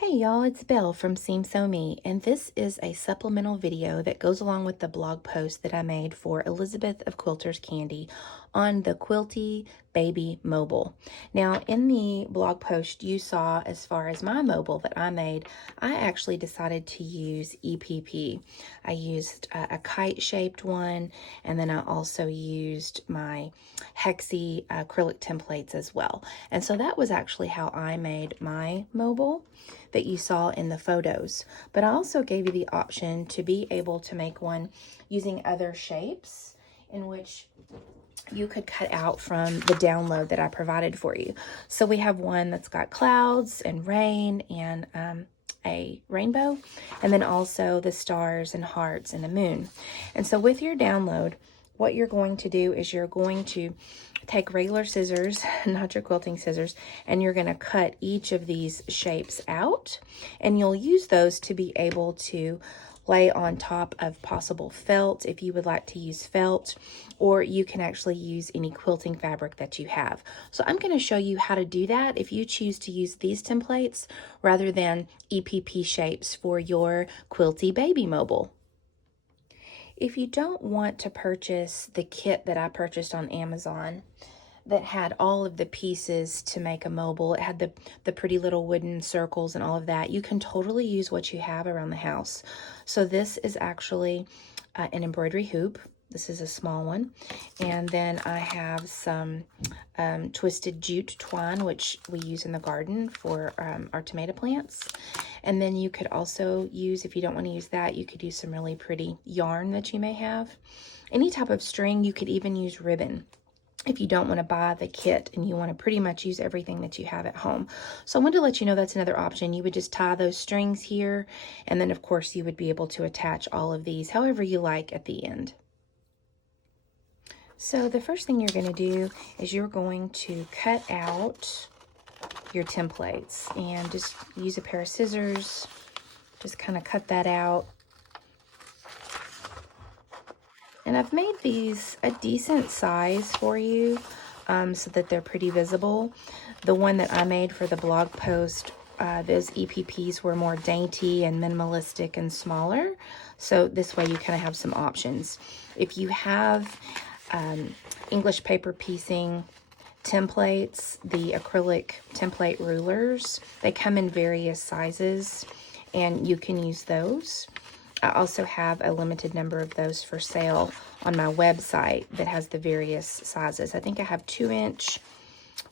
Hey y'all, it's Belle from Seam Sew Me, and this is a supplemental video that goes along with the blog post that I made for Elizabeth of Quilter's Candy on the Quilty Baby Mobile. Now, in the blog post you saw, as far as my mobile that I made, I actually decided to use EPP. I used a kite-shaped one, and then I also used my hexy acrylic templates as well. And so that was actually how I made my mobile that you saw in the photos. But I also gave you the option to be able to make one using other shapes in which you could cut out from the download that I provided for you. So we have one that's got clouds and rain and a rainbow, and then also the stars and hearts and a moon. And so with your download, what you're going to do is you're going to take regular scissors, not your quilting scissors, and you're going to cut each of these shapes out, and you'll use those to be able to lay on top of possible felt if you would like to use felt, or you can actually use any quilting fabric that you have. So I'm going to show you how to do that if you choose to use these templates rather than EPP shapes for your Quilty Baby Mobile. If you don't want to purchase the kit that I purchased on Amazon that had all of the pieces to make a mobile, it had the pretty little wooden circles and all of that, you can totally use what you have around the house. So this is actually an embroidery hoop. This is a small one. And then I have some twisted jute twine, which we use in the garden for our tomato plants. And then you could also use, if you don't want to use that, you could use some really pretty yarn that you may have. Any type of string, you could even use ribbon if you don't want to buy the kit and you want to pretty much use everything that you have at home. So I wanted to let you know that's another option. You would just tie those strings here, and then of course you would be able to attach all of these however you like at the end. So the first thing you're going to do is you're going to cut out your templates and just use a pair of scissors, just kind of cut that out. And I've made these a decent size for you so that they're pretty visible. The one that I made for the blog post, those EPPs were more dainty and minimalistic and smaller. So this way you kind of have some options. If you have English paper piecing templates, the acrylic template rulers, they come in various sizes and you can use those. I also have a limited number of those for sale on my website that has the various sizes. I think I have 2-inch,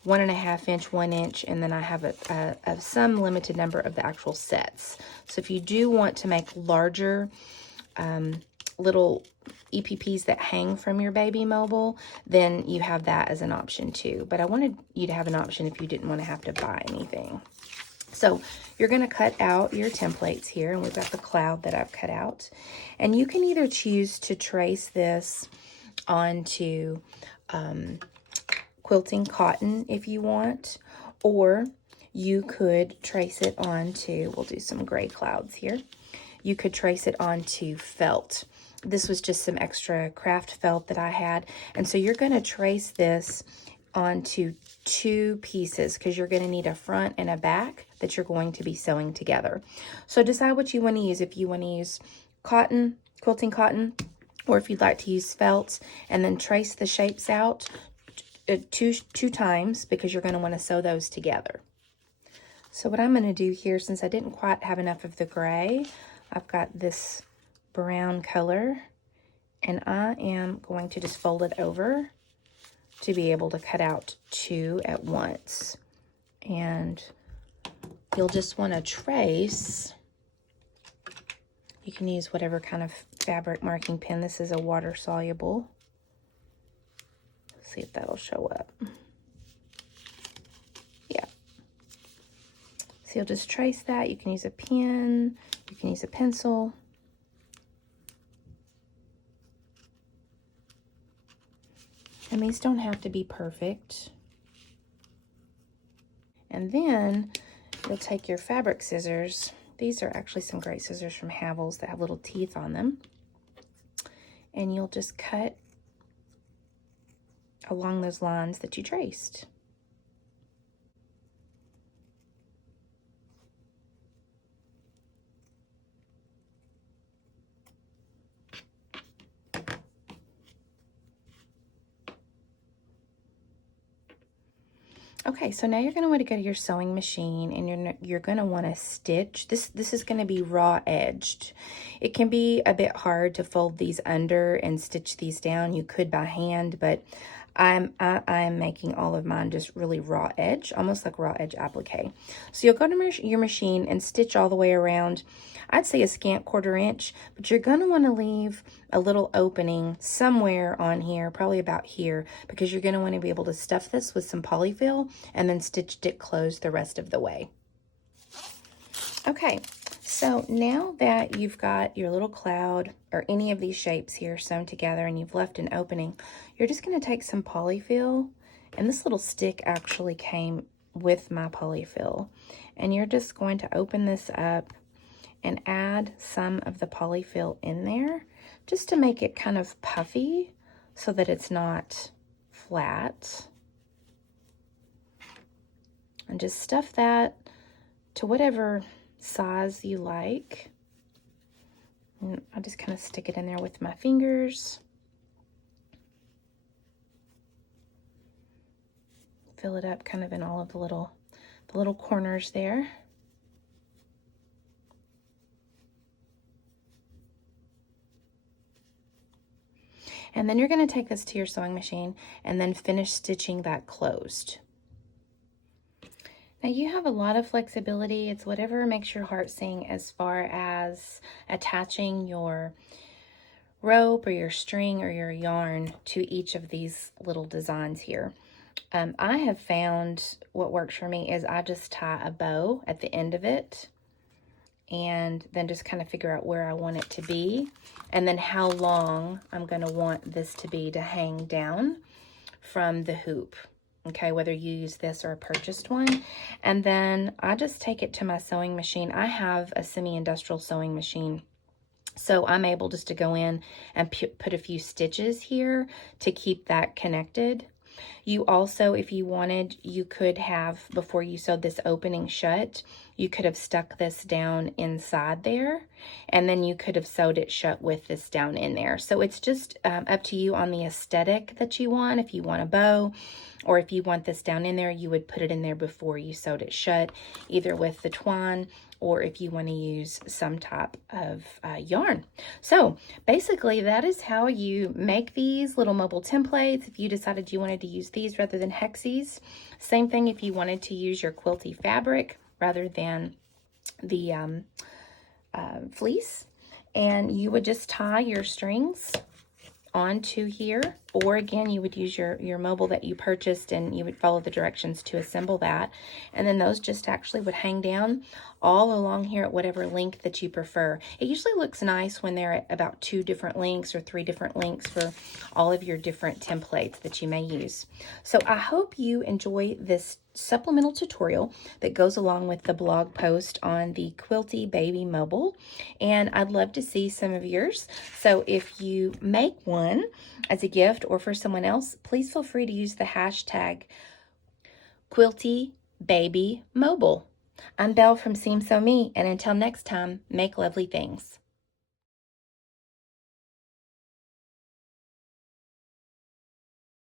1.5 inch, 1 inch, and then I have some limited number of the actual sets. So if you do want to make larger little EPPs that hang from your baby mobile, then you have that as an option too. But I wanted you to have an option if you didn't want to have to buy anything. So you're going to cut out your templates here, and we've got the cloud that I've cut out. And you can either choose to trace this onto quilting cotton if you want, or you could trace it onto, we'll do some gray clouds here. You could trace it onto felt. This was just some extra craft felt that I had. And so you're going to trace this onto 2 pieces because you're going to need a front and a back that you're going to be sewing together. So decide what you want to use. If you want to use cotton, quilting cotton, or if you'd like to use felt, and then trace the shapes out two times because you're going to want to sew those together. So what I'm going to do here, since I didn't quite have enough of the gray, I've got this brown color, and I am going to just fold it over to be able to cut out 2 at once. And you'll just want to trace. You can use whatever kind of fabric marking pen. This is a water soluble. Let's see if that'll show up. Yeah. So you'll just trace that. You can use a pen, you can use a pencil. And these don't have to be perfect. And then you'll take your fabric scissors. These are actually some great scissors from Havells that have little teeth on them. And you'll just cut along those lines that you traced. Okay, so now you're going to want to go to your sewing machine and you're going to want to stitch. This is going to be raw edged. It can be a bit hard to fold these under and stitch these down. You could by hand, but I'm making all of mine just really raw edge, almost like raw edge applique. So you'll go to your machine and stitch all the way around. I'd say a scant 1/4 inch, but you're going to want to leave a little opening somewhere on here, probably about here, because you're going to want to be able to stuff this with some polyfill and then stitch it closed the rest of the way. Okay, so now that you've got your little cloud or any of these shapes here sewn together and you've left an opening, you're just going to take some polyfill, and this little stick actually came with my polyfill, and you're just going to open this up and add some of the polyfill in there just to make it kind of puffy so that it's not flat. And just stuff that to whatever size you like. And I just kind of stick it in there with my fingers. Fill it up kind of in all of the little corners there. And then you're going to take this to your sewing machine and then finish stitching that closed. Now you have a lot of flexibility. It's whatever makes your heart sing as far as attaching your rope or your string or your yarn to each of these little designs here. I have found what works for me is I just tie a bow at the end of it and then just kind of figure out where I want it to be and then how long I'm going to want this to be to hang down from the hoop. Okay, whether you use this or a purchased one. And then I just take it to my sewing machine. I have a semi-industrial sewing machine, so I'm able just to go in and put a few stitches here to keep that connected. You also, if you wanted, you could have, before you sewed this opening shut, you could have stuck this down inside there, and then you could have sewed it shut with this down in there. So it's just up to you on the aesthetic that you want. If you want a bow, or if you want this down in there, you would put it in there before you sewed it shut, either with the twine or if you want to use some type of yarn. So basically that is how you make these little mobile templates. If you decided you wanted to use these rather than hexies, same thing if you wanted to use your quilty fabric rather than the fleece, and you would just tie your strings onto here, or again you would use your mobile that you purchased and you would follow the directions to assemble that, and then those just actually would hang down all along here at whatever length that you prefer. It usually looks nice when they're at about 2 different lengths or 3 different lengths for all of your different templates that you may use. So I hope you enjoy this supplemental tutorial that goes along with the blog post on the Quilty Baby Mobile, and I'd love to see some of yours. So if you make one as a gift or for someone else, please feel free to use the hashtag Quilty Baby Mobile. I'm Belle from Seam Sew Me, and until next time, make lovely things.